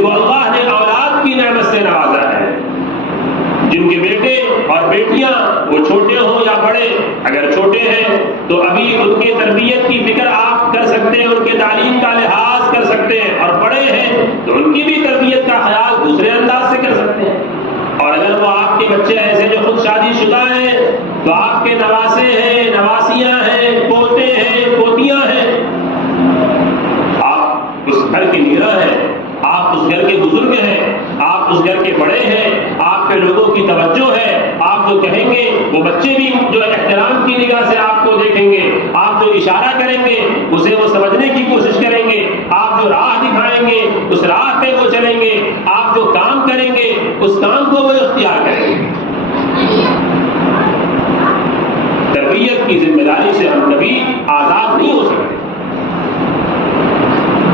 جن کو اللہ نے اولاد کی نعمت سے نوازا ہے، جن کے بیٹے اور بیٹیاں وہ چھوٹے ہوں یا بڑے، اگر چھوٹے ہیں تو ابھی ان کی تربیت کی فکر آپ کر سکتے ہیں، ان کے تعلیم کا لحاظ کر سکتے ہیں، اور بڑے ہیں تو ان کی بھی تربیت کا خیال دوسرے انداز سے کر سکتے ہیں۔ اور اگر وہ آپ کے بچے ایسے جو خود شادی شدہ ہیں تو آپ کے نواسے ہیں، نواسیاں ہیں، پوتے ہیں، پوتیاں ہیں، آپ اس گھر کے میرا ہیں، آپ اس گھر کے بزرگ ہیں، آپ اس گھر کے بڑے ہیں، آپ کے لوگوں کی توجہ ہے، آپ جو کہیں گے وہ بچے بھی جو احترام کی نگاہ سے آپ کو دیکھیں گے، آپ جو اشارہ کریں گے اسے وہ سمجھنے کی کوشش کریں گے، آپ جو راہ دکھائیں گے اس راہ پہ وہ چلیں گے، آپ جو کام کریں گے اس کام کو وہ اختیار کریں گے۔ تربیت کی ذمہ داری سے ہم کبھی آزاد نہیں ہو سکتے۔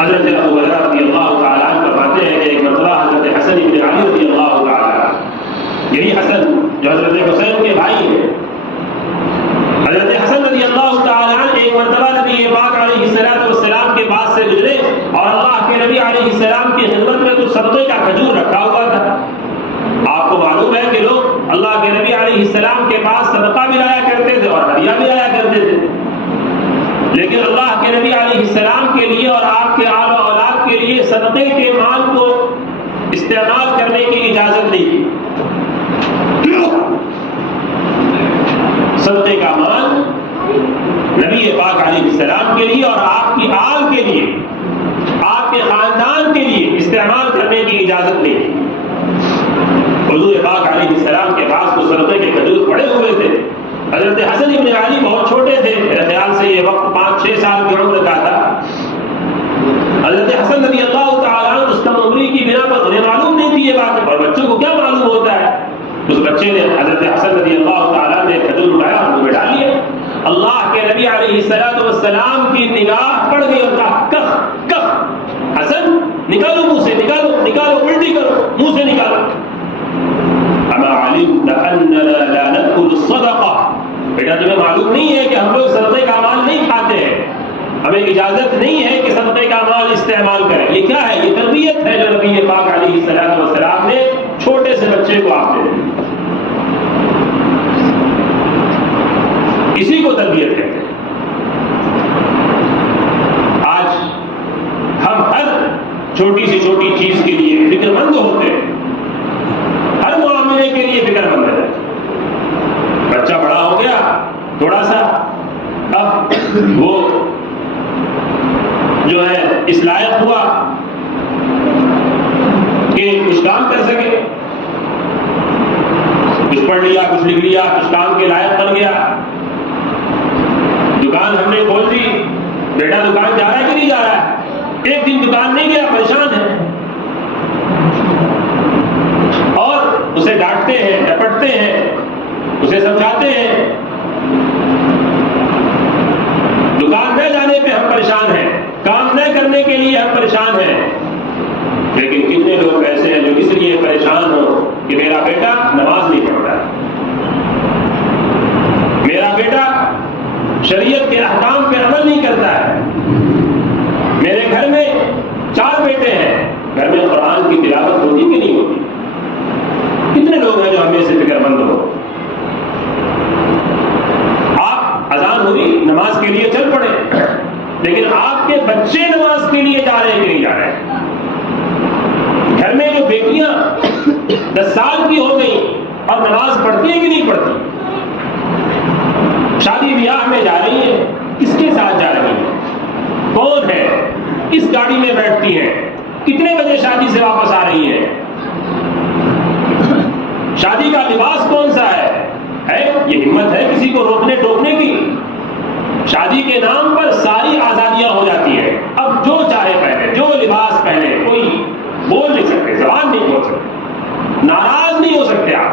حضرت ابو ہریرہ رضی اللہ تعالیٰ عنہ فرماتے ہیں کہ ایک مرتبہ حضرت حسن بن علی رضی اللہ تعالیٰ، یہی حسن جو حضرت حسین کے بھائی ہیں، حضرت حسن رضی اللہ تعالیٰ عنہ ایک مرتبہ نبی پاک علیہ السلام کے پاس سے گزرے اور اللہ کے نبی علیہ السلام کی خدمت میں کچھ صدقے کا کھجور رکھا ہوا تھا۔ آپ کو معلوم ہے کہ لوگ اللہ کے نبی علیہ السلام کے پاس صدقہ بھی لایا کرتے تھے اور ہدیہ بھی لایا کرتے تھے، لیکن اللہ کے نبی علیہ السلام کے لیے اور آپ کے آل و اولاد کے لیے صدقے کے مال کو استعمال کرنے کی اجازت نہیں تھی۔ صدقے کا مال نبی پاک علیہ السلام کے لیے اور آپ کی آل کے لیے، آپ کے خاندان کے لیے استعمال کرنے کی اجازت نہیں تھی۔ حضور پاک علیہ السلام کے پاس تو صدقے کے کھجور پڑے ہوئے تھے۔ حضرت حسن بن علی بہت چھوٹے تھے، میرے خیال سے یہ وقت 5-6 سال کی عمر کا تھا۔ حضرت حسن رضی اللہ تعالیٰ عنہ اس کم عمری کی بنا پر انہیں معلوم نہیں تھی یہ بات، اور بچوں کو کیا معلوم ہوتا ہے۔ اس بچے نے حضرت حسن رضی اللہ تعالیٰ نے کھجور اٹھایا اور منہ میں ڈال لیا۔ اللہ کے نبی علیہ السلام کی نگاہ پڑ گئی اور کہا کخ کخ، حسن نکالو منہ سے، نکالو نکالو، الٹی کرو، منہ سے نکالو۔ اما علمت اننا لا ندخل الصدقہ، بیٹا تمہیں معلوم نہیں ہے کہ ہم لوگ صدقے کا مال نہیں کھاتے ہیں، ہمیں اجازت نہیں ہے کہ صدقے کا مال استعمال کریں۔ یہ کیا ہے؟ یہ تربیت ہے جو نبی پاک علیہ السلام نے چھوٹے سے بچے کو آپ نے دی۔ اسی کو تربیت کہتے ہیں۔ آج ہم ہر چھوٹی سی چھوٹی چیز کے لیے فکر مند ہوتے ہیں، ہر معاملے کے لیے فکر مند ہے۔ بچہ بڑا ہو گیا تھوڑا سا، اب وہ جو ہے اس لائق ہوا کہ کچھ کام کر سکے، کچھ پڑھ لیا، کچھ لکھ لیا، کچھ کام کے لائق بن گیا۔ دکان ہم نے کھول دی، بیٹا دکان جا رہا ہے کہ نہیں جا رہا ہے؟ ایک دن دکان نہیں گیا، پریشان ہے، اور اسے ڈانٹتے ہیں، ڈپٹتے ہیں، اسے سمجھاتے ہیں۔ دکان نہ جانے پہ ہم پریشان ہیں، کام نہ کرنے کے لیے ہم پریشان ہیں، لیکن کتنے لوگ ایسے ہیں جو اس لیے پریشان ہو کہ میرا بیٹا نماز نہیں پڑھتا، میرا بیٹا شریعت کے احکام پہ عمل نہیں کرتا ہے، میرے گھر میں 4 بیٹے ہیں، گھر میں قرآن کی تلاوت ہوتی کہ نہیں ہوتی؟ کتنے لوگ ہیں جو ہمیں سے فکر مند ہو؟ آپ اذان ہوئی نماز کے لیے چل پڑے، لیکن آپ کے بچے نماز کے لیے جا رہے ہیں کہ نہیں جا رہے ہیں؟ گھر میں جو بیٹیاں 10 سال کی ہو گئی اور نماز پڑھتی ہیں کہ نہیں پڑھتی؟ شادی بیاہ میں جا رہی ہیں، کس کے ساتھ جا رہی ہیں؟ کون ہے؟ کس گاڑی میں بیٹھتی ہیں؟ کتنے بجے شادی سے واپس آ رہی ہیں؟ شادی کا لباس کون سا ہے؟ یہ ہمت ہے کسی کو روکنے ٹوکنے کی؟ شادی کے نام پر ساری آزادیاں ہو جاتی ہیں، اب جو چاہے پہنے، جو لباس پہنے، کوئی بول نہیں سکتے، زبان نہیں بول سکتے، ناراض نہیں ہو سکتے۔ آپ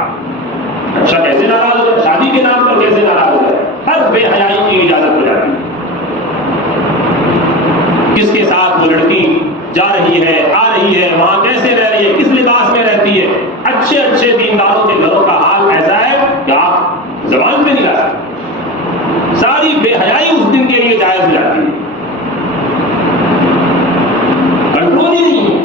اچھا کیسے ناراض ہو جائے؟ شادی کے نام پر کیسے ناراض ہو جائے؟ ہر بے حیائی کی اجازت ہو جاتی ہے۔ کس کے ساتھ وہ لڑکی جا رہی ہے، آ رہی ہے، وہاں کیسے رہ رہی ہے، کس لباس میں رہتی ہے؟ اچھے اچھے دینداروں کے گھروں کا حال ایسا ہے کہ آپ زبان پہ نہیں لا سکتے، ساری بے حیائی اس دن کے لیے جائز ہو جاتی ہے، کنٹرول ہی نہیں ہے۔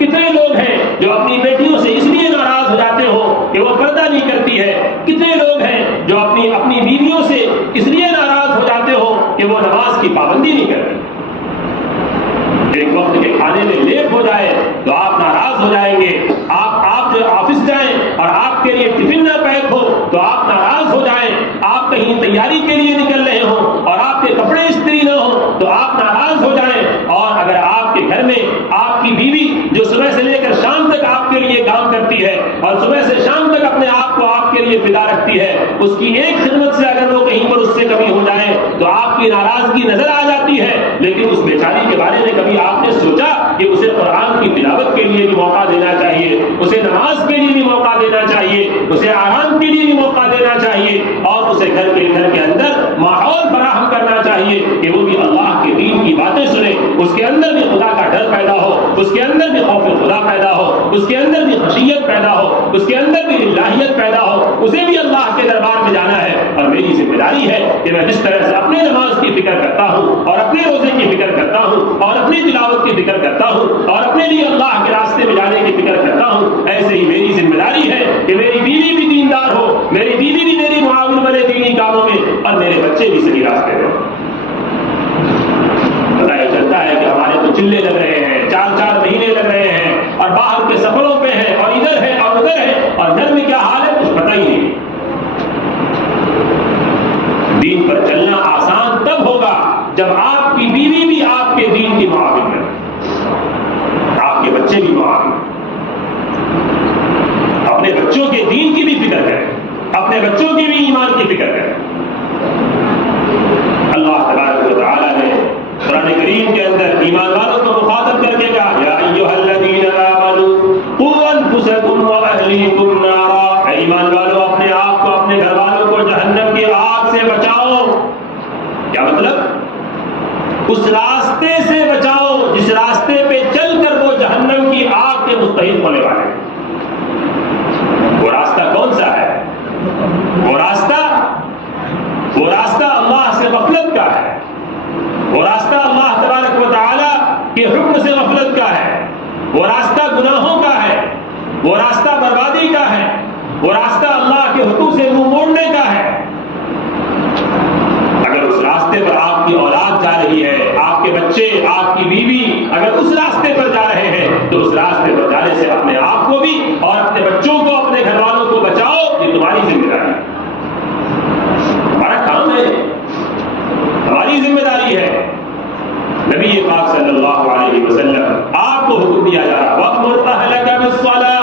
کتنے لوگ ہیں جو اپنی بیٹیوں سے اس لیے ناراض ہو جاتے ہوں کہ وہ پردہ نہیں کرتی ہے، کتنے لوگ ہیں جو اپنی بیویوں سے اس لیے ناراض ہو جاتے ہوں کہ وہ نماز کی پابندی نہیں کرتی۔ ایک وقت کے کھانے میں لیٹ ہو جائے تو آپ ناراض ہو جائیں گے، آپ جو آفس جائیں اور آپ کے لیے ٹفن نہ پیک ہو تو آپ ناراض ہو جائیں، آپ کہیں تیاری کے لیے نکل رہے ہوں اور آپ کے کپڑے استری نہ ہوں تو آپ ناراض ہو جائیں، اور اگر آپ کے گھر میں آپ کی بیوی جو صبح سے لے کر شام تک آپ کے لیے کام کرتی ہے اور صبح سے شام تک اپنے آپ کو آپ کے لیے فدا رکھتی ہے، اس کی ایک خدمت سے اگر وہ کہیں پر اس سے کمی ہو جائے تو آپ کی ناراضگی نظر آ جاتی ہے، لیکن اس بیچاری کے بارے میں کبھی آپ نے سوچا کہ اسے قرآن کی تلاوت کے لیے بھی موقع دینا چاہیے، اسے نماز کے لیے بھی موقع دینا چاہیے، اسے آرام کے لیے بھی موقع دینا چاہیے، اور اسے گھر کے اندر ماحول فراہم کرنا چاہیے کہ وہ بھی اللہ کے دین کی باتیں سنے، اس کے اندر بھی خدا کا ڈر پیدا ہو، اس کے اندر بھی خوف خدا پیدا ہو، اس کے اندر بھی خشیت پیدا ہو، اس کے اندر بھی الہیت پیدا ہو، اسے بھی اللہ کے دربار میں جانا ہے۔ اور میری ذمہ داری ہے کہ میں جس طرح سے اپنے نماز کی فکر کرتا ہوں اور اپنے روزے کی فکر کرتا ہوں اور اپنی تلاوت کی فکر کرتا ہوں اور اپنے لیے اللہ کے راستے میں جانے کی فکر کرتا ہوں، ایسے ہی میری ذمہ داری ہے کہ میری بیوی بھی دیندار ہو، میری بیوی بھی میری معاون بنے دینی کاموں میں، اور میرے بچے بھی صحیح راستے میں۔ پتہ یہ چلتا ہے کہ ہمارے تو چلے لگ رہے ہیں، 4 مہینے لگ رہے ہیں اور باہر کے سفروں پہ ہیں اور ادھر ہے اور ادھر ہے، اور گھر میں کیا حال ہے کچھ پتہ ہی نہیں۔ دین پر چلنا آسان تب ہوگا جب آپ کی بیوی بھی آپ کے دین کی معاون ہے، آپ کے بچے بھی معاون، اپنے بچوں کے دین کی بھی فکر کریں، اپنے بچوں کی بھی ایمان کی فکر کریں۔ اللہ تبارک و تعالی نے قرآن کریم کے اندر ایمان والوں کو مخاطب کر کے کہا، یا ایھا الذین آمنوا قوا انفسکم واہلیکم نارا، اے ایمان والوں اپنے آپ کو اپنے گھر والوں کو جہنم کی آگ سے بچاؤ۔ کیا مطلب؟ اس راستے سے بچاؤ جس راستے پہ چل کر وہ جہنم کی آگ کے مستحق ہونے والے ہیں۔ وہ راستہ کون سا ہے؟ وہ راستہ اللہ سے غفلت کا ہے، وہ راستہ اللہ تبارک و تعالی کے حکم سے غفلت کا ہے، وہ راستہ گناہوں کا ہے، وہ راستہ بربادی کا ہے، وہ راستہ اللہ کے حکم سے منہ موڑنے کا ہے۔ اگر اس راستے پر آپ کی اولاد جا رہی ہے، آپ کے بچے، آپ کی بیوی اگر اس راستے پر جا رہے ہیں تو اس راستے پر جانے سے اپنے آپ کو بھی اور اپنے بچوں کو، اپنے گھر والوں کو بچاؤ، یہ تمہاری ذمہ داری ہے، ہمارا کام ہے، ہماری ذمہ داری ہے۔ نبی پاک صلی اللہ علیہ وسلم آپ کو حکم دیا جا رہا، وَأْمُرْ أَهْلَكَ بِالصَّلَاةِ،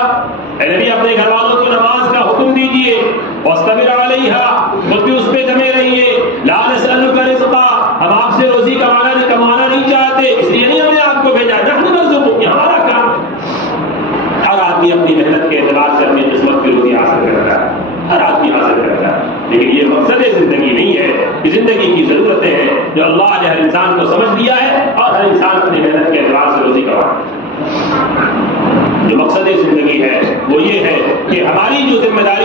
اے نبی اپنے گھر والوں کو نماز کا حکم دیجئے، وَاصْطَبِرْ عَلَيْهَا، خود بھی اس پہ جمے رہیے، لَا نَسْأَلُكَ رِزْقًا، ہم آپ سے روزی کمانا نہیں چاہتے، اس لیے نہیں ہم نے آپ کو بھیجا، نحن نرزقک، یہ ہمارا کام ہے۔ ہر آدمی اپنی محنت کے اعتبار سے اپنی قسمت کی روزی حاصل کرتا ہے، ہر آدمی حاصل کرتا ہے، لیکن یہ مقصد زندگی نہیں ہے، کہ زندگی کی ضرورتیں ہیں جو اللہ نے ہر انسان کو سمجھ دیا ہے اور ہر انسان اپنی محنت کے اعتبار سے روزی کماتا ہے۔ جو مقصد زندگی ہے وہ یہ ہے کہ ہماری جو ذمہ داری